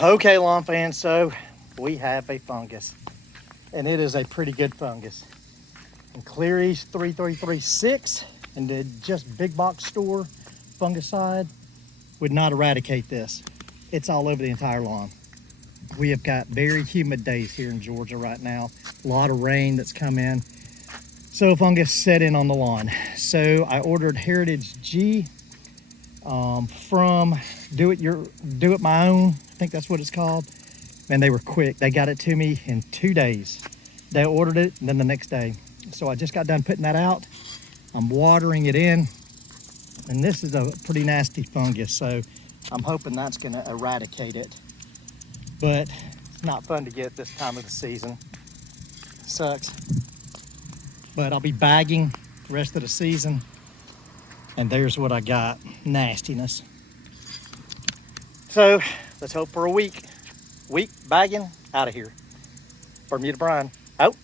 Okay, lawn fans, so we have a fungus, and it is a pretty good fungus. And Clear East 3336 and the just big box store fungicide would not eradicate this. It's all over the entire lawn. We have got very humid days here in Georgia right now. A lot of rain that's come in. So fungus set in on the lawn. So I ordered Heritage G from Do It My Own. I think that's what it's called. And they were quick. They got it to me in 2 days. They ordered it and then the next day. So I just got done putting that out. I'm watering it in. And this is a pretty nasty fungus. So I'm hoping that's gonna eradicate it. But it's not fun to get this time of the season. It sucks. But I'll be bagging the rest of the season. And there's what I got, nastiness. So let's hope for a week. Week bagging, out of here. Bermuda Brian, out.